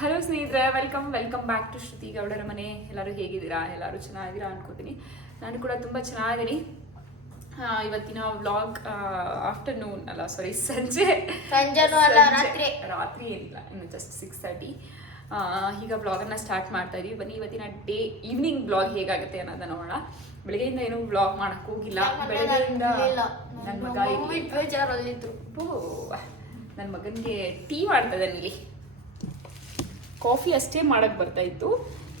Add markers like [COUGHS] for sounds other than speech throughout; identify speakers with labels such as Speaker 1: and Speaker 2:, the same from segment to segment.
Speaker 1: Hello ಸ್ನೇಹಿತರೆ welcome welcome back to Shruti ಗೌಡರ ಮನೆ. ಎಲ್ಲರೂ ಹೇಗಿದ್ದೀರಾ? ಎಲ್ಲರೂ ಚೆನ್ನಾಗಿದ್ದೀರಾ ಅನ್ಕೋತೀನಿ. ನಾನು ಕೂಡ ತುಂಬ ಚೆನ್ನಾಗಿದ್ದೀನಿ. ಇವತ್ತಿನ ವ್ಲಾಗ್ ಆಫ್ಟರ್ನೂನ್ ಅಲ್ಲ ಸಾರಿ ಸಂಜೆ.
Speaker 2: ರಾತ್ರಿ.
Speaker 1: ರಾತ್ರಿ ಏನಿಲ್ಲ ಇನ್ನು ಜಸ್ಟ್ ಸಿಕ್ಸ್ ತರ್ಟಿ ಈಗ ವ್ಲಾಗನ್ನು ಸ್ಟಾರ್ಟ್ ಮಾಡ್ತಾ ಇದೀವಿ. ಬನ್ನಿ ಇವತ್ತಿನ ಡೇ ಈವ್ನಿಂಗ್ ಬ್ಲಾಗ್ ಹೇಗಾಗುತ್ತೆ ಅನ್ನೋದನ್ನ ನೋಡೋಣ. ಬೆಳಗ್ಗೆಯಿಂದ ಏನು ವ್ಲಾಗ್ ಮಾಡಕ್ ಹೋಗಿಲ್ಲ. ಬೆಳಗ್ಗೆಯಿಂದ ನನ್ನ ಮಗ ಇಲ್ಲಿ ನನ್ನ ಮಗನಿಗೆ ಟೀ ಮಾಡ್ತದೆ ಇದ್ದಾನೆ ಇಲ್ಲಿ. ಕಾಫಿ ಅಷ್ಟೇ ಮಾಡಕ್ ಬರ್ತಾ ಇತ್ತು.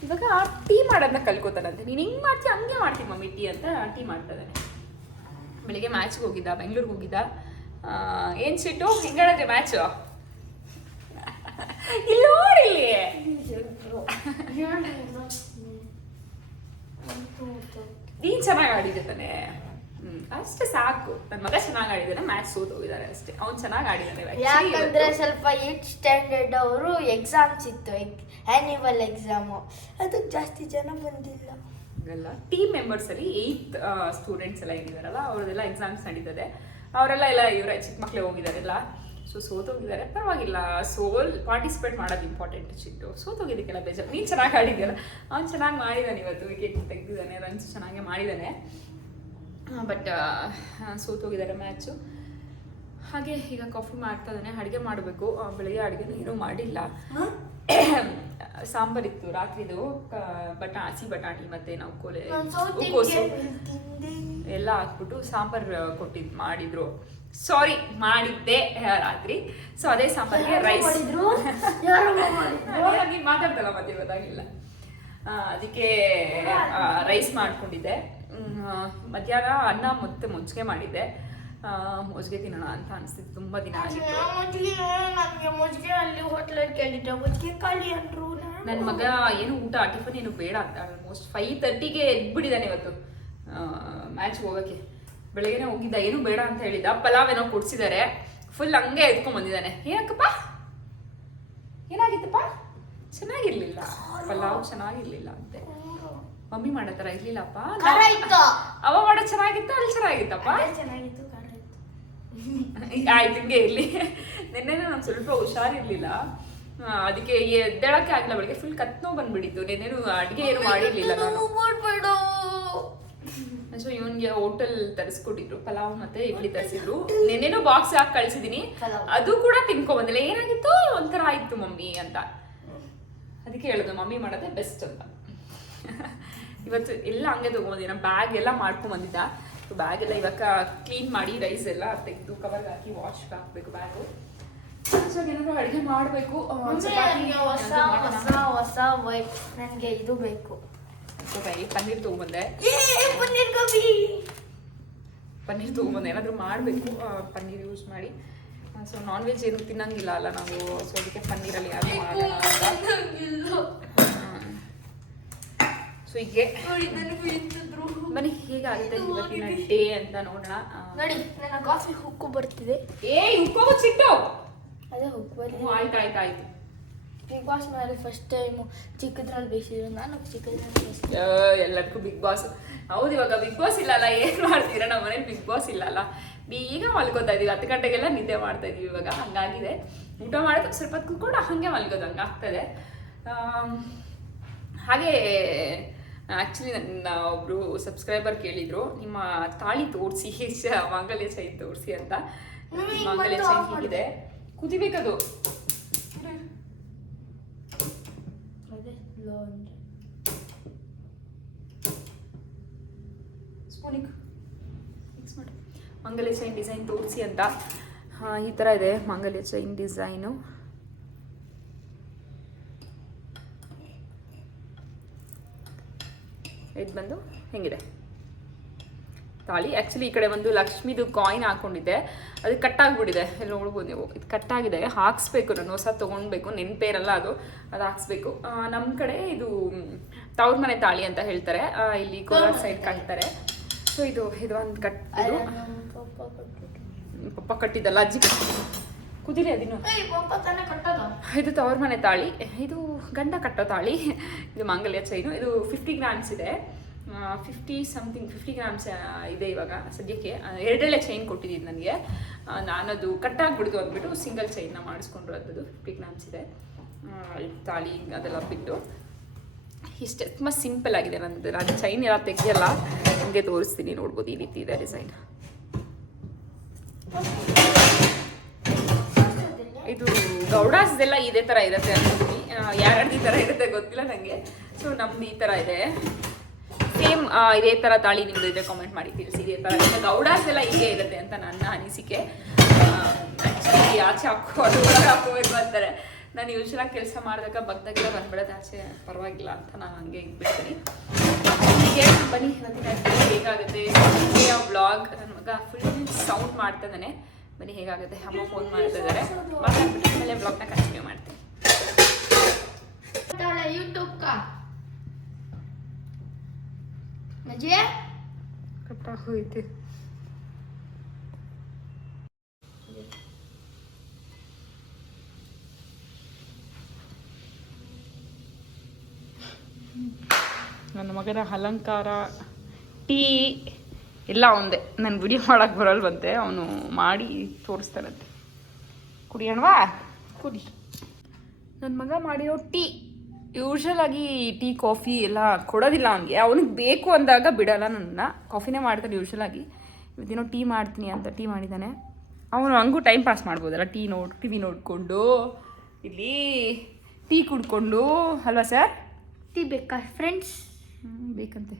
Speaker 1: ಇವಾಗ ಟೀ ಮಾಡೋದನ್ನ ಕಲ್ಕೋತಾನಂತೆ ನೀನು ಹೆಂಗ್ ಮಾಡ್ತೀಯ ಹಂಗೆ ಮಾಡ್ತಿ ಮಮ್ಮಿ ಟೀ ಅಂತ ಟೀ ಮಾಡ್ತಾ ಇದ್ದಾನೆ ಬೆಳಿಗ್ಗೆ ಮ್ಯಾಚ್ಗೆ ಹೋಗಿದ್ದ ಬೆಂಗಳೂರಿಗೆ ಹೋಗಿದ್ದ. ಆ, ಏನ್ ಸಿಟ್ಟು? ಹೆಂಗೆ ಮ್ಯಾಚ್ ಮ್ಯಾಚು ಇಲ್ಲಿ ನೋಡಿ ಇಲ್ಲಿ. ನೀನ್ ಚೆನ್ನಾಗಿ ಆಡಿದ್ದೆ ತಾನೆ. ಅಷ್ಟೇ ಸಾಕು. ನನ್ನ ಮಗ ಚೆನ್ನಾಗಿ ಆಡಿದಾನೆ ಮ್ಯಾಚ್ ಸೋತ್ ಹೋಗಿದ್ದಾರೆ ಅಷ್ಟೇ. ಅವ್ನು ಚೆನ್ನಾಗಿ ಆಡಿದಾನೆ
Speaker 2: ಯಾಕಂದ್ರೆ. ಸ್ವಲ್ಪ ಏಟ್ ಸ್ಟ್ಯಾಂಡರ್ಡ್ ಅವರು ಎಕ್ಸಾಮ್ಸ್ ಇತ್ತು ಆ್ಯನಿವಲ್ ಎಕ್ಸಾಮು ಅದಕ್ಕೆ ಜಾಸ್ತಿ ಜನ ಬಂದಿಲ್ಲ.
Speaker 1: ಎಲ್ಲ ಟೀಮ್ ಮೆಂಬರ್ಸ್ ಅಲ್ಲಿ ಏಯ್ತ್ ಸ್ಟೂಡೆಂಟ್ಸ್ ಎಲ್ಲ ಏನಿದಾರಲ್ಲ ಅವ್ರದೆಲ್ಲ ಎಕ್ಸಾಮ್ಸ್ ನಡೀತದೆ. ಅವರೆಲ್ಲ ಎಲ್ಲ ಇವರ ಚಿಕ್ಕ ಮಕ್ಳೇ ಹೋಗಿದಾರೆಲ್ಲ. ಸೊ ಸೋತೋಗಿದ್ದಾರೆ ಪರವಾಗಿಲ್ಲ. ಸೋಲ್ ಪಾರ್ಟಿಸಿಪೇಟ್ ಮಾಡೋದು ಇಂಪಾರ್ಟೆಂಟ್ ಚಿಟ್ಟು ಸೋತೋಗಿದ್ದಕ್ಕೆಲ್ಲ ಬೇಜಾರು. ನೀನು ಚೆನ್ನಾಗಿ ಆಡಿದ್ಯಲ್ಲ. ಅವ್ನು ಚೆನ್ನಾಗಿ ಮಾಡಿದ್ದಾನೆ ಇವತ್ತು ವಿಕೆಟ್ ತೆಗೆದಿದ್ದಾನೆ ರನ್ಸ್ ಚೆನ್ನಾಗೆ ಮಾಡಿದ್ದಾನೆ ಬಟ್ ಸೋತೋಗಿದ್ದಾರೆ ಮ್ಯಾಚು ಹಾಗೆ ಈಗ ಕಾಫಿ ಮಾಡ್ತಾ ಇದ್ದಾನೆ ಅಡುಗೆ ಮಾಡಬೇಕು. ಬೆಳಿಗ್ಗೆ ಅಡುಗೆನೂ ಏನೂ ಮಾಡಿಲ್ಲ. [COUGHS] ಸಾಂಬಾರ್ ಇತ್ತು ರಾತ್ರಿದು ಬಟಾ ಹಸಿ ಬಟಾಣಿ ಮತ್ತೆ ನಾವು ಕೋಲೆ ಹೂಕೋಸು ಎಲ್ಲ ಹಾಕ್ಬಿಟ್ಟು ಸಾಂಬಾರ್ ಕೊಟ್ಟಿದ್ ಮಾಡಿದ್ರು. ಸಾರಿ ಮಾಡಿದ್ದೆ ರಾತ್ರಿ. ಸೊ ಅದೇ ಸಾಂಬಾರ್ಗೆ ರೈಸ್ [LAUGHS] ಮಾತಾಡ್ತಲ್ಲ ಮತ್ತೆ ಗೊತ್ತಾಗಿಲ್ಲ. ಅದಕ್ಕೆ ರೈಸ್ ಮಾಡ್ಕೊಂಡಿದ್ದೆ. ಮಧ್ಯಾಹ್ನ ಅನ್ನ ಮತ್ತೆ ಮುಚ್ಚಿಗೆ ಮಾಡಿದ್ದೆ. ಮೋಜ್ಗೆ ತಿನ್ನೋಣ ಅಂತ ಅನಿಸ್ತಿತ್ತು ತುಂಬ ದಿನ ನನ್ನ ಮಗ ಏನು ಊಟ ಟಿಫನ್ ಏನು ಬೇಡ ಅಂತ ಆಲ್ಮೋಸ್ಟ್ ಫೈವ್ ತರ್ಟಿಗೆ ಎದ್ಬಿಟ್ಟಿದ್ದಾನೆ ಇವತ್ತು. ಮ್ಯಾಚ್ ಹೋಗೋಕ್ಕೆ. ಬೆಳಗ್ಗೆನೆ ಹೋಗಿದ್ದ ಏನು ಬೇಡ ಅಂತ ಹೇಳಿದ್ದ. ಪಲಾವ್ ಏನೋ ಕೊಡ್ಸಿದ್ದಾರೆ. ಫುಲ್ ಹಂಗೆ ಎದ್ಕೊಂಡ್ ಬಂದಿದ್ದಾನೆ. ಏನಕ್ಕಪ್ಪ? ಏನಾಗಿತ್ತಪ್ಪ? ಚೆನ್ನಾಗಿರ್ಲಿಲ್ಲ. ಪಲಾವ್ ಚೆನ್ನಾಗಿರ್ಲಿಲ್ಲ ಅಂತೆ. ಮಮ್ಮಿ ಮಾಡೋ ತರ ಇರ್ಲಿಲ್ಲಪ್ಪ. ಅವ ಮಾಡೋ ಚೆನ್ನಾಗಿತ್ತು ಅಲ್ಲಿ ಚೆನ್ನಾಗಿತ್ತಪ್ಪ.
Speaker 2: ಚೆನ್ನಾಗಿತ್ತು [LAUGHS]
Speaker 1: ಆಯ್ತು ಹಿಂಗೆ ಇರ್ಲಿ. ನಿನ್ನೆ ನಾನು ಸ್ವಲ್ಪ ಹುಷಾರಿರ್ಲಿಲ್ಲ. ಅದಕ್ಕೆ ಎದ್ದೇಳಕ್ಕೆ ಆಗ್ಲಿಲ್ಲ ಬೆಳಗ್ಗೆ ಫುಲ್ ಕತ್ ನೋವು ಬಂದ್ಬಿಟ್ಟಿತ್ತು. ನಿನ್ನೆನು ಅಡಿಗೆ ಏನು ಮಾಡಿರ್ಲಿಲ್ಲ ಸೊ ಇವನ್ಗೆ ಹೋಟೆಲ್ ತರಿಸ್ಕೊಟ್ಟಿದ್ರು ಪಲಾವ್ ಮತ್ತೆ ಇಡ್ಲಿ ತರಿಸಿದ್ರು. ನೆನ್ನೆನೂ ಬಾಕ್ಸ್ ಹಾಕಿ ಕಳ್ಸಿದೀನಿ. ಅದು ಕೂಡ ತಿನ್ಕೊ ಬಂದಿಲ್ಲ ಏನಾಗಿತ್ತು ಒಂಥರ ಆಯ್ತು ಮಮ್ಮಿ ಅಂತ. ಅದಕ್ಕೆ ಹೇಳುದು ಮಮ್ಮಿ ಮಾಡೋದೇ ಬೆಸ್ಟ್ ಅಂತ. ಇವತ್ತು ಎಲ್ಲ ಹಂಗೆ ತಗೊಂಬಂದಿನ ಬ್ಯಾಗ್ ಎಲ್ಲ ಮಾಡ್ಕೊಂಡ್ ಬಂದಿದ್ದ. ಬ್ಯಾಗ್ ಎಲ್ಲ ಇವಾಗ ಕ್ಲೀನ್ ಮಾಡಿ ರೈಸ್ ಎಲ್ಲ ತೆಗೆದು ಕವರ್ಗೆ ಹಾಕಿ ವಾಶ್ ಹಾಕ್ಬೇಕು ಬ್ಯಾಗು ಸೊ ಏನಾದ್ರು ಅಡುಗೆ ಮಾಡಬೇಕು.
Speaker 2: ಹೊಸ ಹೊಸ ಹೊಸ ವೈಟ್ ನನಗೆ ಇದು ಬೇಕು.
Speaker 1: ಪನ್ನೀರ್ ತಗೊಂಬಂದೆ.
Speaker 2: ಪನ್ನೀರ್ ಗೋಬಿ
Speaker 1: ಪನ್ನೀರ್ ತೊಗೊಂಬಂದೆ. ಏನಾದರೂ ಮಾಡಬೇಕು. ಪನ್ನೀರ್ ಯೂಸ್ ಮಾಡಿ. ಸೊ ನಾನ್ ವೆಜ್ ಏನು ತಿನ್ನಂಗಿಲ್ಲ ಅಲ್ಲ ನಾವು. ಸೊ ಅದಕ್ಕೆ ಪನ್ನೀರಲ್ಲಿ ಯಾರು ಸೊ ಹೀಗೆ ಮನೆ ಹೇಗಾಗುತ್ತೆ ಇವತ್ತಿನ ಡೇ ಅಂತ ನೋಡೋಣ.
Speaker 2: ನೋಡಿ ನನ್ನ ಕಾಫಿ ಹುಕ್ಕು ಬರ್ತಿದೆ.
Speaker 1: ಏ ಹುಕ್ಕು ಸಿಟ್ಟು
Speaker 2: ಅದೇ ಹುಕ್ಕು
Speaker 1: ಬರ್ತಿದೆ. ಆಯ್ತು ಆಯ್ತು ಆಯ್ತು.
Speaker 2: ಬಿಗ್ ಬಾಸ್ ಮೇಲೆ ಫಸ್ಟ್ ಟೈಮು ಚಿಕ್ಕದ್ರಲ್ಲಿ ಬೇಯಿಸಿದ್ರು. ನಾನು ಚಿಕ್ಕದ್ರಲ್ಲಿ
Speaker 1: ಎಲ್ಲದಕ್ಕೂ ಬಿಗ್ ಬಾಸ್ ಹೌದು ಇವಾಗ ಬಿಗ್ ಬಾಸ್ ಇಲ್ಲಲ್ಲ. ಏನು ಮಾಡ್ತೀರಾ? ನಮ್ಮ ಮನೇಲಿ ಬಿಗ್ ಬಾಸ್ ಇಲ್ಲಲ್ಲ. ಈಗ ಮಲ್ಕೋತಾ ಇದೀವಿ. ಹತ್ತು ಗಂಟೆಗೆಲ್ಲ ನಿದ್ದೆ ಮಾಡ್ತಾ ಇದೀವಿ ಇವಾಗ. ಹಂಗಾಗಿದೆ. ಊಟ ಮಾಡೋದು ಸ್ವಲ್ಪ ಕೂತ್ಕೊಂಡು ಹಂಗೆ ಮಲ್ಗೋದು. ಆಗ್ತದೆ ಹಾಗೆ ಆ್ಯಕ್ಚುಲಿ ನನ್ನ ಒಬ್ಬರು ಸಬ್ಸ್ಕ್ರೈಬರ್ ಕೇಳಿದರು ನಿಮ್ಮ ತಾಳಿ ತೋರಿಸಿ [LAUGHS] ಮಾಂಗಲ್ಯ ಚೈನ್ ತೋರಿಸಿ ಅಂತ. ಮಾಂಗಲ್ಯ
Speaker 2: ಮಾಡು.
Speaker 1: ಹೀಗಿದೆ ಕುದಿಬೇಕದು. ಮಂಗಲ್ಯ ಚೈನ್ ಡಿಸೈನ್ ತೋರಿಸಿ ಅಂತ. ಈ ಥರ ಇದೆ ಮಂಗಲ್ಯ ಚೈನ್ ಡಿಸೈನು. ಇದು ಬಂದು ಹೆಂಗಿದೆ? ತಾಳಿ ಆ್ಯಕ್ಚುಲಿ ಈ ಕಡೆ ಒಂದು ಲಕ್ಷ್ಮಿದು ಕಾಯಿನ್ ಹಾಕೊಂಡಿದ್ದೆ. ಅದು ಕಟ್ಟಾಗ್ಬಿಟ್ಟಿದೆ ಇಲ್ಲಿ ನೋಡ್ಬೋದು ನೀವು? ಇದು ಕಟ್ಟಾಗಿದೆ ಹಾಕ್ಸ್ಬೇಕು ನಾನು. ಹೊಸ ತೊಗೊಳ್ಬೇಕು ನೆನಪೇರಲ್ಲ ಅದು. ಅದು ಹಾಕ್ಸ್ಬೇಕು. ನಮ್ಮ ಕಡೆ ಇದು ತವ್ರ ಮನೆ ತಾಳಿ ಅಂತ ಹೇಳ್ತಾರೆ. ಇಲ್ಲಿ ಕೋಲಾರ ಸೈಡ್ ಕಾಣ್ತಾರೆ. ಸೊ ಇದು ಇದು ಒಂದು ಕಟ್ ಇದು?
Speaker 2: ಪಪ್ಪ ಕೊಟ್ಟಿದ್ದು.
Speaker 1: ಪಪ್ಪ ಕಟ್ಟಿದ್ದಲ್ಲ ಅಜ್ಜಿ ಕಟ್ಟಿದ್ದು. ಕುದಿರಿ ಅದಿನ್ನು ಇದು ತವರ್ ಮನೆ ತಾಳಿ. ಇದು ಗಂಡ ಕಟ್ಟೋ ತಾಳಿ. ಇದು ಮಾಂಗಲ್ಯ ಚೈನು. ಇದು ಫಿಫ್ಟಿ ಗ್ರಾಮ್ಸ್ ಇದೆ. ಫಿಫ್ಟಿ ಸಮಥಿಂಗ್ ಫಿಫ್ಟಿ ಗ್ರಾಮ್ಸ್ ಇದೆ ಇವಾಗ ಸದ್ಯಕ್ಕೆ. ಎರಡೆಳೆ ಚೈನ್ ಕೊಟ್ಟಿದ್ದೀನಿ ನನಗೆ. ನಾನದು ಕಟ್ಟಾಗ್ಬಿಡ್ತು ಅಂದ್ಬಿಟ್ಟು ಸಿಂಗಲ್ ಚೈನ್ನ ಮಾಡಿಸ್ಕೊಂಡ್ರು ಅಂಥದ್ದು. ಫಿಫ್ಟಿ ಗ್ರಾಮ್ಸ್ ಇದೆ. ತಾಳಿ ಅದೆಲ್ಲ ಬಿಟ್ಟು. ಇಷ್ಟೇ ತುಂಬ ಸಿಂಪಲ್ ಆಗಿದೆ ನಂದು. ನಾನು ಚೈನ್ ಎಲ್ಲ ತೆಗೆಯಲ್ಲ ನಿಮಗೆ ತೋರಿಸ್ತೀನಿ. ನೋಡ್ಬೋದು ಈ ರೀತಿ ಇದೆ ಡಿಸೈನ್ ಇದು ಗೌಡಾಸ್ದೆಲ್ಲ ಇದೇ ಥರ ಇರುತ್ತೆ ಅನ್ಕೋತೀನಿ. ಯಾರ್ಯಾರ್ದು ಈ ಥರ ಇರುತ್ತೆ ಗೊತ್ತಿಲ್ಲ ನನಗೆ ಸೊ ನಮ್ದು ಈ ಥರ ಇದೆ. ಸೇಮ್ ಇದೇ ಥರ ತಾಳಿ ನಿಮ್ದು ಇದೆ ಕಾಮೆಂಟ್ ಮಾಡಿ, ತಿಳಿಸಿ ಇದೇ ಥರ ಇದೆ ಗೌಡಾಸ್ ಹೀಗೆ ಇರುತ್ತೆ ಅಂತ ನನ್ನ ಅನಿಸಿಕೆ. ಆಚೆ ಹಾಕೋದು ಒಳಗೆ ಹಾಕೋಬೇಕು ಅಂತಾರೆ. ನಾನು ಯೂಶ್ವಲಾಗಿ ಕೆಲಸ ಮಾಡಿದಾಗ ಬಗ್ದಾಗೆಲ್ಲ ಬಂದ್ಬಿಡೋದು ಆಚೆ. ಪರವಾಗಿಲ್ಲ ಅಂತ ನಾನು ಹಂಗೆ ಇಟ್ಬಿಡ್ತೀನಿ. ಹೀಗೆ ಬನ್ನಿ, ಇವತ್ತಿನ ಹೇಗಾಗುತ್ತೆ? ಬ್ಲಾಗ್ ನನ್ನ ಮಗ ಫುಲ್ ಸೌಂಡ್ ಮಾಡ್ತಾ ಇದ್ದಾನೆ. ಬನ್ನಿ ಹೇಗಾಗುತ್ತೆ? ಅಮ್ಮ ಫೋನ್ ಮಾಡ್ತಿದ್ದಾರೆ. ಮಾತಾಡ್ಬಿಟ್ಟು ಆಮೇಲೆ ಬ್ಲಾಗ್ನ ಕಂಟಿನ್ಯೂ ಮಾಡ್ತೀನಿ.
Speaker 2: ಯೂಟ್ಯೂಬ್ ಕಾ?
Speaker 1: ಮಜೆ ಕಟ್ಟಾಗೋಯ್ತು. ನನ್ನ ಮಗನ ಅಲಂಕಾರ ಟೀ ಇಲ್ಲ ಒಂದೇ ನಾನು ವಿಡಿಯೋ ಮಾಡೋಕ್ಕೆ ಬರಲ್ವಂತೆ ಅವನು ಮಾಡಿ ತೋರಿಸ್ತಾನಂತೆ. ಕುಡಿಯೋಣವಾ ಕುಡಿ. ನನ್ನ ಮಗ ಮಾಡಿರೋ ಟೀ. ಯೂಶಲ್ ಆಗಿ ಟೀ ಕಾಫಿ ಎಲ್ಲ ಕೊಡೋದಿಲ್ಲ ಅವನಿಗೆ. ಅವನಿಗೆ ಬೇಕು ಅಂದಾಗ ಬಿಡಲ್ಲ ನನ್ನ ಕಾಫಿನೇ ಮಾಡ್ತಾನೆ ಯೂಶಲ್ ಆಗಿ. ಇವತ್ತೇನೋ ಟೀ ಮಾಡ್ತೀನಿ ಅಂತ ಟೀ ಮಾಡಿದ್ದಾನೆ ಅವನು ಹಂಗೂ ಟೈಮ್ ಪಾಸ್ ಮಾಡ್ಬೋದಲ್ಲ ಟೀ ನೋಡಿ ಟಿ ವಿ ನೋಡಿಕೊಂಡು ಇಲ್ಲಿ ಟೀ ಕುಡ್ಕೊಂಡು ಅಲ್ವಾ ಸರ್?
Speaker 2: ಟೀ ಬೇಕಾ ಫ್ರೆಂಡ್ಸ್?
Speaker 1: ಬೇಕಂತೆ.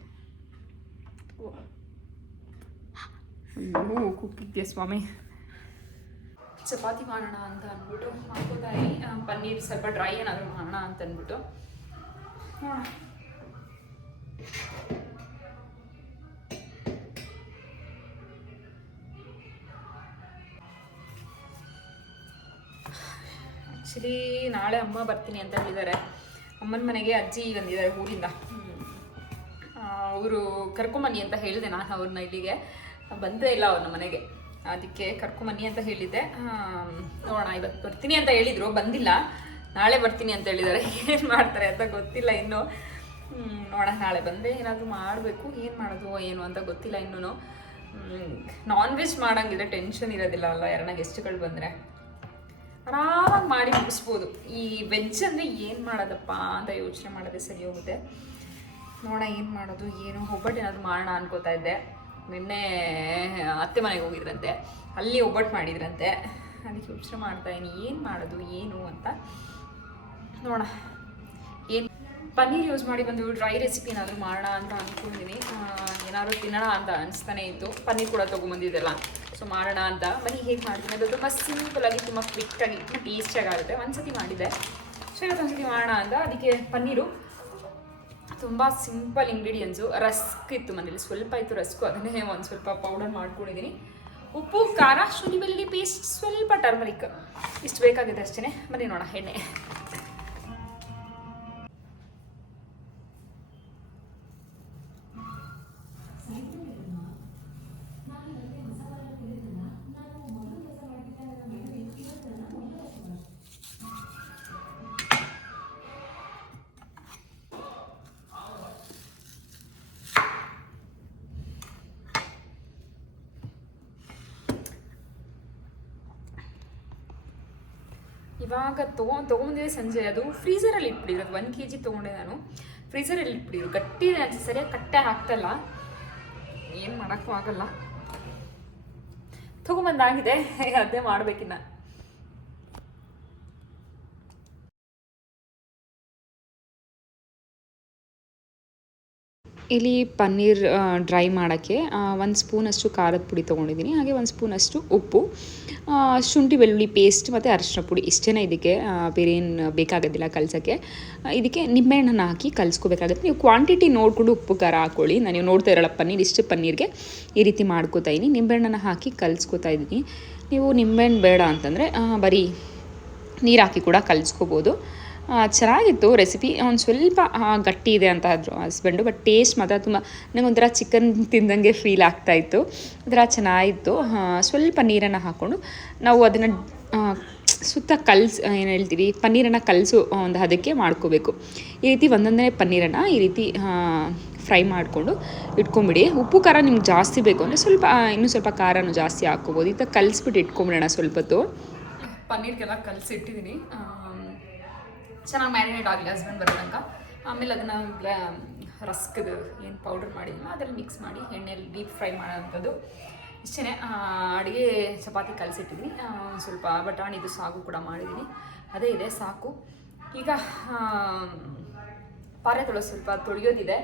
Speaker 1: ಅಯ್ಯೋ ಕುಕ್ಕಿದ್ಯಾ ಸ್ವಾಮಿ? ಚಪಾತಿ ಮಾಡೋಣ ಅಂತ ಅಂದ್ಬಿಟ್ಟು ಇದ್ದೀನಿ. ಪನ್ನೀರ್ ಸ್ವಲ್ಪ ಡ್ರೈ ಏನಾದರೂ ಮಾಡೋಣ ಅಂತ ಅಂದ್ಬಿಟ್ಟು. ಆ್ಯಕ್ಚುಲಿ ನಾಳೆ ಅಮ್ಮ ಬರ್ತೀನಿ ಅಂತ ಹೇಳಿದ್ದಾರೆ. ಅಮ್ಮನ ಮನೆಗೆ ಅಜ್ಜಿ ಬಂದಿದ್ದಾರೆ ಊರಿಂದ. ಅವರು ಕರ್ಕೊಂಬನ್ನಿ ಅಂತ ಹೇಳಿದೆ ನಾನು ಅವ್ರನ್ನ ಇಲ್ಲಿಗೆ. ಬಂದೇ ಇಲ್ಲ ಅವ್ರ ಮನೆಗೆ. ಅದಕ್ಕೆ ಕರ್ಕೊಂಬನ್ನಿ ಅಂತ ಹೇಳಿದ್ದೆ. ನೋಡೋಣ ಇವತ್ತು ಬರ್ತೀನಿ ಅಂತ ಹೇಳಿದ್ರು, ಬಂದಿಲ್ಲ. ನಾಳೆ ಬರ್ತೀನಿ ಅಂತ ಹೇಳಿದ್ದಾರೆ [LAUGHS] ಏನು ಮಾಡ್ತಾರೆ ಅಂತ ಗೊತ್ತಿಲ್ಲ ಇನ್ನು. ನೋಡೋಣ, ನಾಳೆ ಬಂದರೆ ಏನಾದರೂ ಮಾಡಬೇಕು. ಏನು ಮಾಡೋದು, ಏನು ಅಂತ ಗೊತ್ತಿಲ್ಲ ಇನ್ನೂ ನಾನ್ ವೆಜ್ ಮಾಡೋಂಗಿದ್ರೆ ಟೆನ್ಷನ್ ಇರೋದಿಲ್ಲ ಅಲ್ಲ ಯಾರನ್ನ ಗೆಸ್ಟ್ಗಳು ಬಂದರೆ. ಆರಾಮಾಗಿ ಮಾಡಿ ಮುಗಿಸ್ಬೋದು. ಈ ವೆಜ್ ಅಂದರೆ ಏನು ಮಾಡೋದಪ್ಪ ಅಂತ ಯೋಚನೆ ಮಾಡೋದೇ ಸರಿ ಹೋಗುತ್ತೆ. ನೋಡೋಣ, ಏನು ಮಾಡೋದು, ಏನು ಒಬ್ಬಟ್ಟು ಏನಾದ್ರು ಮಾಡೋಣ ಅನ್ಕೋತಾ ಇದ್ದೆ. ನಿನ್ನೆ ಅತ್ತೆ ಮನೆಗೆ ಹೋಗಿದ್ರಂತೆ. ಅಲ್ಲಿ ಒಬ್ಬಟ್ಟು ಮಾಡಿದ್ರಂತೆ. ಅದಕ್ಕೆ ಮಾಡ್ತಾ ಇನ್ನು ಏನು ಮಾಡೋದು, ಏನು ಅಂತ ನೋಡೋಣ. ಏನು ಪನ್ನೀರ್ ಯೂಸ್ ಮಾಡಿ ಬಂದು ಡ್ರೈ ರೆಸಿಪಿ ಏನಾದರೂ ಮಾಡೋಣ ಅಂತ ಅಂದ್ಕೊಂಡಿದ್ದೀನಿ ಏನಾದರೂ ತಿನ್ನೋಣ ಅಂತ ಅನಿಸ್ತಾನೆ ಇತ್ತು. ಪನ್ನೀರ್ ಕೂಡ ತೊಗೊಂಬಂದಿದ್ದೆಲ್ಲ ಸೊ ಮಾಡೋಣ ಅಂತ. ಬನ್ನಿ, ಹೇಗೆ ಮಾಡ್ತೀನಿ? ಅದು ತುಂಬ ಸಿಂಪಲಾಗಿ ತುಂಬ ಕ್ವಿಕ್ಕಾಗಿ ಟೇಸ್ಟಿಯಾಗಿ ಆಗುತ್ತೆ. ಒಂದ್ಸತಿ ಮಾಡಿದ್ದೆ. ಸೊ ಇವತ್ತು ಒಂದ್ಸತಿ ಮಾಡೋಣ ಅಂತ. ಅದಕ್ಕೆ ಪನ್ನೀರು ತುಂಬ ಸಿಂಪಲ್ ಇಂಗ್ರೀಡಿಯೆಂಟ್ಸು ರಸ್ಕ್ ಇತ್ತು ಮನೇಲಿ. ಸ್ವಲ್ಪ ಇತ್ತು ರಸ್ಕು ಅದನ್ನೇ ಒಂದು ಸ್ವಲ್ಪ ಪೌಡರ್ ಮಾಡ್ಕೊಂಡಿದ್ದೀನಿ ಉಪ್ಪು, ಖಾರ, ಶುಂಠಿ, ಬೆಳ್ಳುಳ್ಳಿ ಪೇಸ್ಟ್ ಸ್ವಲ್ಪ ಟರ್ಮರಿಕ್ ಇಷ್ಟು ಬೇಕಾಗಿದೆ ಅಷ್ಟೇ ಬನ್ನಿ ನೋಡೋಣ, ಎಣ್ಣೆ. ಇವಾಗ ತೊಗೊ ತೊಗೊಂಡಿದ್ದೆ ಸಂಜೆ. ಅದು ಫ್ರೀಸರಲ್ಲಿ ಇಟ್ಬಿಡಿದ್ರು ಅದು ಒಂದು ಕೆ ಜಿ ತೊಗೊಂಡೆ ನಾನು. ಫ್ರೀಸರಲ್ಲಿ ಇಟ್ಬಿಡಿದ್ರು ಗಟ್ಟಿ ಅನ್ಸಿ ಸರಿಯಾಗಿ ಕಟ್ಟೆ ಹಾಕ್ತಲ್ಲ. ಏನು ಮಾಡೋಕ್ಕೂ ಆಗಲ್ಲ. ತೊಗೊಂಬಂದಾಗಿದೆ. ಅದೇ ಮಾಡ್ಬೇಕಿನ್ನ. ಇಲ್ಲಿ ಪನ್ನೀರ್ ಡ್ರೈ ಮಾಡೋಕ್ಕೆ ಒಂದು ಸ್ಪೂನಷ್ಟು ಖಾರದ ಪುಡಿ ತೊಗೊಂಡಿದ್ದೀನಿ. ಹಾಗೆ ಒಂದು ಸ್ಪೂನಷ್ಟು ಉಪ್ಪು ಶುಂಠಿ ಬೆಳ್ಳುಳ್ಳಿ ಪೇಸ್ಟ್ ಮತ್ತು ಅರಿಶಿನ ಪುಡಿ. ಇಷ್ಟೇ ಇದಕ್ಕೆ? ಬೇರೆ ಏನು ಬೇಕಾಗೋದಿಲ್ಲ ಕಲಸೋಕ್ಕೆ. ಇದಕ್ಕೆ ನಿಂಬೆಹಣ್ಣನ್ನು ಹಾಕಿ ಕಲಿಸ್ಕೋಬೇಕಾಗುತ್ತೆ. ನೀವು ಕ್ವಾಂಟಿಟಿ ನೋಡಿಕೊಂಡು ಉಪ್ಪು, ಖಾರ ಹಾಕ್ಕೊಳ್ಳಿ ನಾನು ನೀವು ನೋಡ್ತಾ ಇರೋಲ್ಲ ಪನ್ನೀರ್, ಇಷ್ಟು ಪನ್ನೀರ್ಗೆ ಈ ರೀತಿ ಮಾಡ್ಕೋತಾ ಇದ್ದೀನಿ ನಿಂಬೆಹಣ್ಣನ್ನು ಹಾಕಿ ಕಲಿಸ್ಕೋತಾ ಇದ್ದೀನಿ ನೀವು ನಿಂಬೆಹಣ್ಣು ಬೇಡ ಅಂತಂದರೆ ಬರೀ ನೀರು ಹಾಕಿ ಕೂಡ ಕಲಿಸ್ಕೋಬೋದು. ಚೆನ್ನಾಗಿತ್ತು ರೆಸಿಪಿ ಒಂದು ಸ್ವಲ್ಪ ಗಟ್ಟಿ ಇದೆ ಅಂತ ಆದರು ಹಸ್ಬೆಂಡು ಬಟ್ ಟೇಸ್ಟ್ ಮಾತ್ರ ತುಂಬ ನನಗೊಂಥರ ಚಿಕನ್ ತಿಂದಂಗೆ ಫೀಲ್ ಆಗ್ತಾಯಿತ್ತು ಒಂಥರ ಚೆನ್ನಾಗಿತ್ತು. ಸ್ವಲ್ಪ ನೀರನ್ನು ಹಾಕ್ಕೊಂಡು ನಾವು ಅದನ್ನು ಸುತ್ತ ಕಲ್ಸ್ ಏನು ಹೇಳ್ತೀವಿ, ಪನ್ನೀರನ್ನು ಕಲಸು ಒಂದು ಹದಕ್ಕೆ ಮಾಡ್ಕೋಬೇಕು. ಈ ರೀತಿ ಒಂದೊಂದನೇ ಪನ್ನೀರನ್ನು ಈ ರೀತಿ ಫ್ರೈ ಮಾಡಿಕೊಂಡು ಇಟ್ಕೊಂಬಿಡಿ ಉಪ್ಪು, ಖಾರ ನಿಮ್ಗೆ ಜಾಸ್ತಿ ಬೇಕು ಅಂದರೆ ಸ್ವಲ್ಪ ಇನ್ನೂ ಸ್ವಲ್ಪ ಖಾರನೂ ಜಾಸ್ತಿ ಹಾಕ್ಕೋಬೋದು. ಈ ಥರ ಕಲಿಸ್ಬಿಟ್ಟು ಇಟ್ಕೊಂಬಿಡೋಣ ಸ್ವಲ್ಪ ಹೊತ್ತು ಪನ್ನೀರ್ಗೆಲ್ಲ ಕಲಸಿಟ್ಟಿದ್ದೀನಿ ಚೆನ್ನಾಗಿ ಮ್ಯಾರಿನೇಟ್ ಆಗಲಿ ಹಸ್ಬೆಂಡ್ ಬರೋ ತನಕ. ಆಮೇಲೆ ಅದನ್ನು ರಸ್ಕ್ದು ಏನು ಪೌಡ್ರ್ ಮಾಡಿದ್ವಿ ಅದರಲ್ಲಿ ಮಿಕ್ಸ್ ಮಾಡಿ ಎಣ್ಣೆಯಲ್ಲಿ ಡೀಪ್ ಫ್ರೈ ಮಾಡೋವಂಥದ್ದು. ಇಷ್ಟೇ ಅಡುಗೆ ಚಪಾತಿ ಕಲಸಿಟ್ಟಿದ್ವಿ ಒಂದು ಸ್ವಲ್ಪ ಬಟಾಣಿದು ಸಾಗು ಕೂಡ ಮಾಡಿದ್ದೀನಿ ಅದೇ ಇದೆ, ಸಾಕು. ಈಗ ಪಾರೆ ತೊಳೆ ಸ್ವಲ್ಪ ತೊಳೆಯೋದಿದೆ.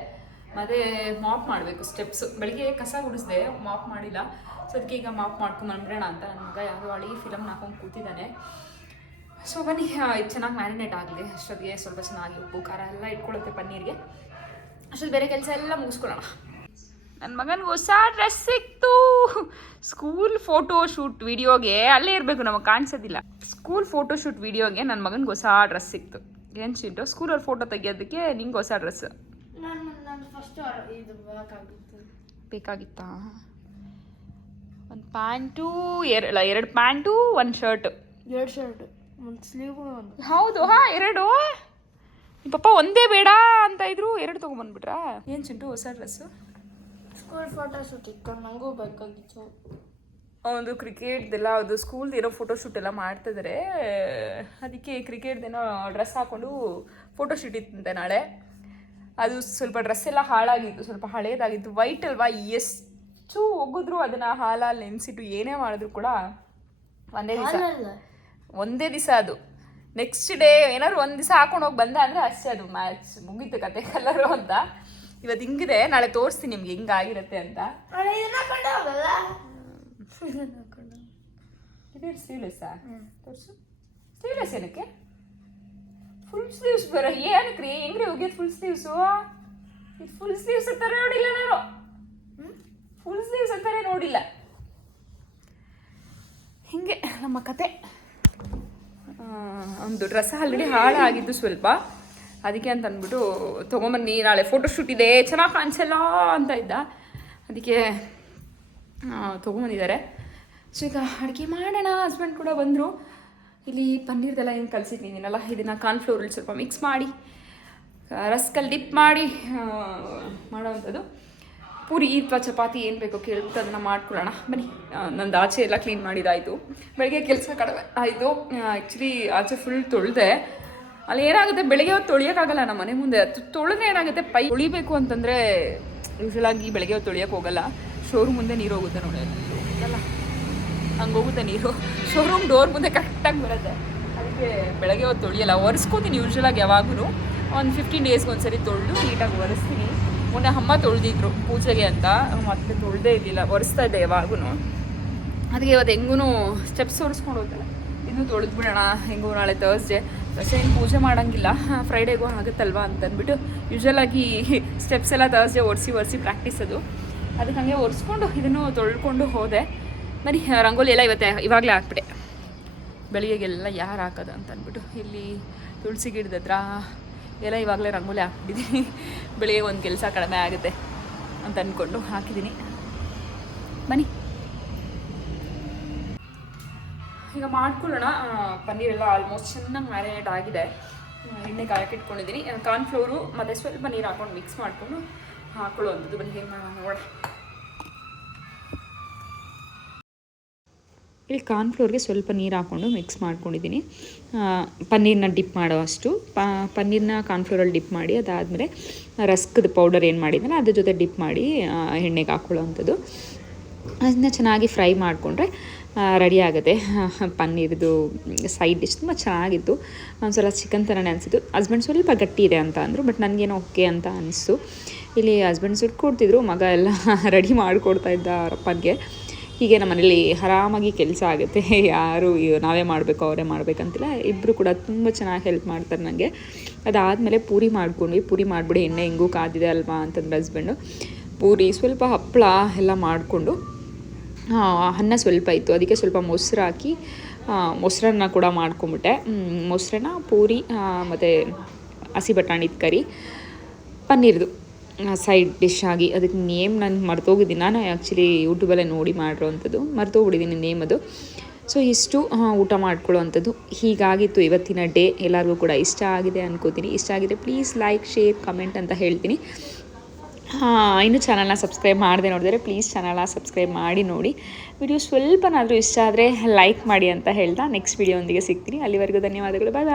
Speaker 1: ಮತ್ತು ಮಾಪ್ ಮಾಡಬೇಕು ಸ್ಟೆಪ್ಸ್ ಬೆಳಿಗ್ಗೆ ಕಸ ಗುಡಿಸ್ದೆ ಮಾಪ್ ಮಾಡಿಲ್ಲ. ಸೊ ಅದಕ್ಕೆ ಈಗ ಮಾಪ್ ಮಾಡ್ಕೊಂಬಂದ್ಬಿಡೋಣ ಅಂತ ನನ್ನ ಮಗ ಯಾವುದೋ ಹಳಿ ಫಿಲಮ್ ಹಾಕೊಂಡು ಕೂತಿದ್ದಾನೆ. ಸೊ ಬನ್ನಿ ಇದು ಚೆನ್ನಾಗಿ ಮ್ಯಾರಿನೇಟ್ ಆಗಲಿ ಅಷ್ಟೊತ್ತಿಗೆ ಸ್ವಲ್ಪ ಚೆನ್ನಾಗಿ ಉಪ್ಪು ಖಾರ ಎಲ್ಲ ಇಟ್ಕೊಳ್ಳುತ್ತೆ ಪನ್ನೀರಿಗೆ. ಅಷ್ಟೊತ್ತು ಬೇರೆ ಕೆಲಸ ಎಲ್ಲ ಮುಗಿಸ್ಕೊಳ್ಳೋಣ. ನನ್ನ ಮಗನಿಗೆ ಹೊಸ ಡ್ರೆಸ್ ಸಿಕ್ತು. ಸ್ಕೂಲ್ ಫೋಟೋ ಶೂಟ್ ವಿಡಿಯೋಗೆ ಅಲ್ಲೇ ಇರಬೇಕು ನಮಗೆ ಕಾಣಿಸೋದಿಲ್ಲ. ಸ್ಕೂಲ್ ಫೋಟೋ ಶೂಟ್ ವಿಡಿಯೋಗೆ ನನ್ನ ಮಗನಿಗೆ ಹೊಸ ಡ್ರೆಸ್ ಸಿಕ್ತು. ಏನು ಚಿಂಟು ಸ್ಕೂಲವ್ರ ಫೋಟೋ ತೆಗಿಯೋದಕ್ಕೆ ನಿಂಗೆ ಹೊಸ ಡ್ರೆಸ್
Speaker 2: ನಾನು ನಾನು ಫಸ್ಟ್ ಇದು ಬೇಕಾಗಿತ್ತು
Speaker 1: ಬೇಕಾಗಿತ್ತಾ? ಒಂದು ಪ್ಯಾಂಟು ಎರಡು ಎರಡು ಪ್ಯಾಂಟು ಒಂದು ಶರ್ಟ್
Speaker 2: ಎರಡು ಶರ್ಟ್ ಒಂದು ಸ್ಲೀವ್ ಒಂದು.
Speaker 1: ಹೌದು ಹಾ ಎರಡು. ಪಾಪ ಪಪ್ಪ ಒಂದೇ ಬೇಡ ಅಂತ ಇದ್ರು ಎರಡು ತೊಗೊಂಬಂದ್ಬಿಟ್ರಾ? ಏನು ಚಿಂಟು ಹೊಸ ಡ್ರೆಸ್ಸು
Speaker 2: ಸ್ಕೂಲ್ ಫೋಟೋ ಶೂಟ್ ಇತ್ತು ನನಗೂ ಬೇಕಾಗಿತ್ತು.
Speaker 1: ಒಂದು ಕ್ರಿಕೆಟ್ದೆಲ್ಲ ಅದು ಸ್ಕೂಲ್ದು ಏನೋ ಫೋಟೋಶೂಟ್ ಎಲ್ಲ ಮಾಡ್ತಿದ್ದಾರೆ ಅದಕ್ಕೆ ಕ್ರಿಕೆಟ್ದೇನೋ ಡ್ರೆಸ್ ಹಾಕೊಂಡು ಫೋಟೋಶೂಟ್ ಇತ್ತಂತೆ ನಾಳೆ. ಅದು ಸ್ವಲ್ಪ ಡ್ರೆಸ್ ಎಲ್ಲ ಹಾಳಾಗಿತ್ತು ಸ್ವಲ್ಪ ಹಳೇದಾಗಿತ್ತು. ವೈಟ್ ಅಲ್ವಾ ಎಷ್ಟು ಒಗ್ಗಿದ್ರು ಅದನ್ನು ಹಾಲಲ್ಲಿ ನೆನೆಸಿಟ್ಟು ಏನೇ ಮಾಡಿದ್ರು ಕೂಡ ಒಂದೇ ದಿವಸ. ಒಂದೇ ದಿವಸ ಅದು. ನೆಕ್ಸ್ಟ್ ಡೇ ಏನಾದ್ರು ಒಂದು ದಿವಸ ಹಾಕೊಂಡು ಹೋಗಿ ಬಂದ ಅಂದರೆ ಅಷ್ಟೇ ಅದು ಮ್ಯಾಚ್ ಮುಗೀತು ಕತೆ ಕಲರು ಅಂತ. ಇವತ್ತು ಹಿಂಗಿದೆ ನಾಳೆ ತೋರಿಸ್ತೀನಿ ನಿಮ್ಗೆ ಹೆಂಗಾಗಿರುತ್ತೆ ಅಂತ.
Speaker 2: ನಾಳೆ ಇದನ್ನ ಹಾಕೊಂಡು ಹೋಗಲ್ಲ ಇದನ್ನ ಹಾಕೊಂಡು
Speaker 1: ಇದು ಸ್ಲೀವ್ಲೆಸ್ಸಾ ತೋರಿಸು. ಸ್ಲೀವ್ಲೆಸ್ ಏನಕ್ಕೆ? ಫುಲ್ ಸ್ಲೀವ್ಸ್ ಬರೋ ಏನಕ್ಕೆ? ರೀ ಹೆಂಗ್ರಿ ಹೋಗ್ಯದ ಫುಲ್ ಸ್ಲೀವ್ಸು ಇದು ಫುಲ್ ಸ್ಲೀವ್ಸ್ ಅಂತಾರೆ ನೋಡಿಲ್ಲ ನಾನು. ಫುಲ್ ಸ್ಲೀವ್ಸ್ ಅಂತಾರೆ ನೋಡಿಲ್ಲ. ಹಿಂಗೆ ನಮ್ಮ ಕತೆ. ಒಂದು ಡ್ರೆಸ್ ಆಲ್ರೆಡಿ ಹಾಳಾಗಿದ್ದು ಸ್ವಲ್ಪ. ಅದಕ್ಕೆ ಅಂತ ಅಂದ್ಬಿಟ್ಟು ತೊಗೊಂಬನ್ನಿ, ನಾಳೆ ಫೋಟೋ ಶೂಟ್ ಇದೆ, ಚೆನ್ನಾಗಿ ಕಾಣಿಸಲ್ಲ ಅಂತ ಇದ್ದ. ಅದಕ್ಕೆ ತೊಗೊಂಬಂದಿದ್ದಾರೆ. ಸೊ ಈಗ ಅಡುಗೆ ಮಾಡೋಣ ಹಸ್ಬೆಂಡ್ ಕೂಡ ಬಂದರು. ಇಲ್ಲಿ ಪನ್ನೀರ್ದೆಲ್ಲ ಏನು ಕಲಿಸಿದ್ದೀನಲ್ಲ ಇದನ್ನು ಕಾರ್ನ್ಫ್ಲೋರಲ್ಲಿ ಸ್ವಲ್ಪ ಮಿಕ್ಸ್ ಮಾಡಿ ರಸ್ಕಲ್ಲಿ ಡಿಪ್ ಮಾಡಿ ಮಾಡೋವಂಥದ್ದು ಪೂರಿ ಅಥವಾ ಚಪಾತಿ ಏನು ಬೇಕೋ ಕೇಳ್ಬಿಟ್ಟು ಅದನ್ನು ಮಾಡ್ಕೊಳ್ಳೋಣ. ಬನ್ನಿ ನಂದು ಆಚೆ ಎಲ್ಲ ಕ್ಲೀನ್ ಮಾಡಿದಾಯಿತು. ಬೆಳಗ್ಗೆ ಕೆಲಸ ಕಡಿಮೆ ಆಯಿತು ಆ್ಯಕ್ಚುಲಿ ಆಚೆ ಫುಲ್ ತೊಳೆದೆ. ಅಲ್ಲಿ ಏನಾಗುತ್ತೆ, ಬೆಳಗ್ಗೆ ಹೊತ್ತು ತೊಳಿಯೋಕ್ಕಾಗಲ್ಲ ನಮ್ಮ ಮನೆ ಮುಂದೆ. ಅದು ತೊಳೆದ್ರೆ ಏನಾಗುತ್ತೆ, ಪೈ ತೊಳಿಬೇಕು ಅಂತಂದರೆ ಯೂಶಲಾಗಿ ಬೆಳಗ್ಗೆ ಹೊತ್ತು ತೊಳಿಯೋಕೆ ಹೋಗಲ್ಲ. ಶೋರೂಮ್ ಮುಂದೆ ನೀರು ಹೋಗುತ್ತೆ ನೋಡಿ. ಅಲ್ಲಿ, ಹಂಗೆ ಹೋಗುತ್ತೆ ನೀರು. ಶೋರೂಮ್ ಡೋರ್ ಮುಂದೆ ಕರೆಕ್ಟಾಗಿ ಬರುತ್ತೆ. ಅದಕ್ಕೆ ಬೆಳಗ್ಗೆ ಹೊತ್ತು ತೊಳಿಯಲ್ಲ. ಒರೆಸ್ಕೋತೀನಿ ಯೂಶಲಾಗಿ ಯಾವಾಗಲೂ. ಒಂದು ಫಿಫ್ಟೀನ್ ಡೇಸ್ಗೆ ಒಂದ್ಸರಿ ತೊಳೆದು ನೀಟಾಗಿ ಒರೆಸ್ತೀನಿ. ಮೊನ್ನೆ ಅಮ್ಮ ತೊಳೆದಿದ್ರು ಪೂಜೆಗೆ ಅಂತ. ಮತ್ತೆ ತೊಳೆದೇ ಇರಲಿಲ್ಲ, ಒರೆಸ್ತಾ ಇದ್ದೆ ಯಾವಾಗೂ ಅದಕ್ಕೆ ಇವತ್ತು ಹೆಂಗೂ ಸ್ಟೆಪ್ಸ್ ಒರೆಸ್ಕೊಂಡು ಹೋಗ್ತಲ್ಲ ಇನ್ನು ತೊಳೆದು ಬಿಡೋಣ ಹೆಂಗೂ ನಾಳೆ ತರ್ಸ್ಡೇ ಏನು ಪೂಜೆ ಮಾಡೋಂಗಿಲ್ಲ. ಫ್ರೈಡೇಗೂ ಆಗುತ್ತಲ್ವಾ ಅಂತ ಅಂದ್ಬಿಟ್ಟು ಯೂಶ್ವಲಾಗಿ ಸ್ಟೆಪ್ಸ್ ಎಲ್ಲ ತರ್ಸ್ಡೇ ಒರೆಸಿ ಒರೆಸಿ ಪ್ರಾಕ್ಟೀಸ್ ಅದು. ಅದಕ್ಕೆ ಹಂಗೆ ಒರೆಸ್ಕೊಂಡು ಇದನ್ನು ತೊಳ್ಕೊಂಡು ಹೋದೆ. ಬರೀ ರಂಗೋಲಿ ಎಲ್ಲ ಇವತ್ತೆ ಇವಾಗಲೇ ಹಾಕ್ಬಿಟ್ಟೆ. ಬೆಳಿಗ್ಗೆಗೆಲ್ಲ ಯಾರು ಹಾಕೋದು ಅಂತ ಅಂದ್ಬಿಟ್ಟು ಇಲ್ಲಿ ತುಳಸಿ ಗಿಡದ ಹತ್ರ ಎಲ್ಲ ಇವಾಗಲೇ ರಂಗೋಲಿ ಹಾಕ್ಬಿಟ್ಟಿದ್ದೀನಿ ಬೆಳಿಗ್ಗೆ ಒಂದು ಕೆಲಸ ಕಡಿಮೆ ಆಗುತ್ತೆ ಅಂತ ಅಂದ್ಕೊಂಡು ಹಾಕಿದ್ದೀನಿ ಬನ್ನಿ. ಈಗ ಮಾಡ್ಕೊಳ್ಳೋಣ. ಆ, ಪನ್ನೀರ್ ಎಲ್ಲ ಆಲ್ಮೋಸ್ಟ್ ಚೆನ್ನಾಗಿ ಮ್ಯಾರಿನೇಟ್ ಆಗಿದೆ. ಎಣ್ಣೆ ಕಾಯಕ್ಕೆ ಇಟ್ಕೊಂಡಿದ್ದೀನಿ ಕಾರ್ನ್ಫ್ಲೋರು ಮತ್ತು ಸ್ವಲ್ಪ ನೀರು ಹಾಕೊಂಡು ಮಿಕ್ಸ್ ಮಾಡಿಕೊಂಡು ಹಾಕೊಳ್ಳುವಂಥದ್ದು. ಬನ್ನಿ ಹೇಗೆ ಇಲ್ಲಿ ಕಾರ್ನ್ಫ್ಲೋರ್ಗೆ ಸ್ವಲ್ಪ ನೀರು ಹಾಕ್ಕೊಂಡು ಮಿಕ್ಸ್ ಮಾಡ್ಕೊಂಡಿದ್ದೀನಿ ಪನ್ನೀರ್ನ ಡಿಪ್ ಮಾಡೋ ಅಷ್ಟು. ಪ, ಪನ್ನೀರ್ನ ಕಾರ್ನ್ಫ್ಲೋರಲ್ಲಿ ಡಿಪ್ ಮಾಡಿ, ಅದಾದಮೇಲೆ ರಸ್ಕದ ಪೌಡರ್ ಏನು ಮಾಡಿದ್ನಲ್ಲ, ಅದ್ರ ಜೊತೆ ಡಿಪ್ ಮಾಡಿ ಎಣ್ಣೆಗೆ ಹಾಕ್ಕೊಳ್ಳೋ ಅಂಥದ್ದು ಅದನ್ನ ಚೆನ್ನಾಗಿ ಫ್ರೈ ಮಾಡಿಕೊಂಡ್ರೆ ರೆಡಿ ಆಗುತ್ತೆ. [LAUGHS] ಪನ್ನೀರ್ದು ಸೈಡ್ ಡಿಶ್ ತುಂಬ ಚೆನ್ನಾಗಿತ್ತು. ಒಂದು ಒಂದ್ಸಲ ಚಿಕನ್ ಥರನೇ ಅನಿಸಿತು ಹಸ್ಬೆಂಡ್ ಸ್ವಲ್ಪ ಗಟ್ಟಿ ಇದೆ ಅಂತ ಅಂದರು ಬಟ್ ನನಗೇನೋ ಓಕೆ ಅಂತ ಅನಿಸ್ತು. ಇಲ್ಲಿ ಹಸ್ಬೆಂಡ್ ಸುಟ್ಟು ಕೊಡ್ತಿದ್ರು, ಮಗ ಎಲ್ಲ [LAUGHS] ರೆಡಿ ಮಾಡಿಕೊಡ್ತಾ ಇದ್ದ ಅವರಪ್ಪನಿಗೆ ಹೀಗೆ ನಮ್ಮ ಮನೇಲಿ ಆರಾಮಾಗಿ ಕೆಲಸ ಆಗುತ್ತೆ. [LAUGHS] ಯಾರು ನಾವೇ ಮಾಡಬೇಕು, ಅವರೇ ಮಾಡಬೇಕಂತಿಲ್ಲ ಇಬ್ಬರು ಕೂಡ ತುಂಬ ಚೆನ್ನಾಗಿ ಹೆಲ್ಪ್ ಮಾಡ್ತಾರೆ ನನಗೆ ಅದಾದಮೇಲೆ ಪೂರಿ ಮಾಡ್ಕೊಂಡ್ವಿ. ಪೂರಿ ಮಾಡಿಬಿಡಿ, ಎಣ್ಣೆ ಹೆಂಗೂ ಕಾದಿದೆ ಅಲ್ವಾ ಅಂತಂದ್ರೆ ಹಸ್ಬೆಂಡು ಪೂರಿ ಸ್ವಲ್ಪ ಹಪ್ಪಳ ಎಲ್ಲ ಮಾಡಿಕೊಂಡು ಅನ್ನ ಸ್ವಲ್ಪ ಇತ್ತು. ಅದಕ್ಕೆ ಸ್ವಲ್ಪ ಮೊಸರು ಹಾಕಿ ಮೊಸರನ್ನ ಕೂಡ ಮಾಡ್ಕೊಂಬಿಟ್ಟೆ. ಮೊಸರನ್ನ, ಪೂರಿ ಮತ್ತು ಹಸಿ ಬಟಾಣಿದ ಕರಿ, ಪನ್ನೀರ್ದು. ಸೈಡ್ ಡಿಶ್ ಆಗಿ, ಅದಕ್ಕೆ ನೇಮ್ ನಾನು ಮರ್ತೋಗಿದ್ದೀನಿ. ನಾನು ಆ್ಯಕ್ಚುಲಿ ಯೂಟ್ಯೂಬಲ್ಲೇ ನೋಡಿ ಮಾಡಿರೋವಂಥದ್ದು. ಮರ್ತೋಗ್ಬಿಟ್ಟಿದ್ದೀನಿ ನೇಮ್ ಅದು. ಸೊ ಇಷ್ಟು ಊಟ ಮಾಡ್ಕೊಳ್ಳೋವಂಥದ್ದು. ಹೀಗಾಗಿತ್ತು ಇವತ್ತಿನ ಡೇ ಎಲ್ಲರಿಗೂ ಕೂಡ ಇಷ್ಟ ಆಗಿದೆ ಅನ್ಕೋತೀನಿ. ಇಷ್ಟ ಆಗಿದೆ ಪ್ಲೀಸ್ ಲೈಕ್ ಶೇರ್ ಕಮೆಂಟ್ ಅಂತ ಹೇಳ್ತೀನಿ. ಇನ್ನೂ ಚಾನಲ್ನ ಸಬ್ಸ್ಕ್ರೈಬ್ ಮಾಡದೆ ನೋಡಿದರೆ ಪ್ಲೀಸ್ ಚಾನಲ್ನ ಸಬ್ಸ್ಕ್ರೈಬ್ ಮಾಡಿ ನೋಡಿ. ವಿಡಿಯೋ ಸ್ವಲ್ಪನಾದರೂ ಇಷ್ಟ ಆದರೆ ಲೈಕ್ ಮಾಡಿ ಅಂತ ಹೇಳ್ತಾ ನೆಕ್ಸ್ಟ್ ವಿಡಿಯೋ ಒಂದಿಗೆ ಸಿಗ್ತೀನಿ. ಅಲ್ಲಿವರೆಗೂ ಧನ್ಯವಾದಗಳು. ಬಾಯ್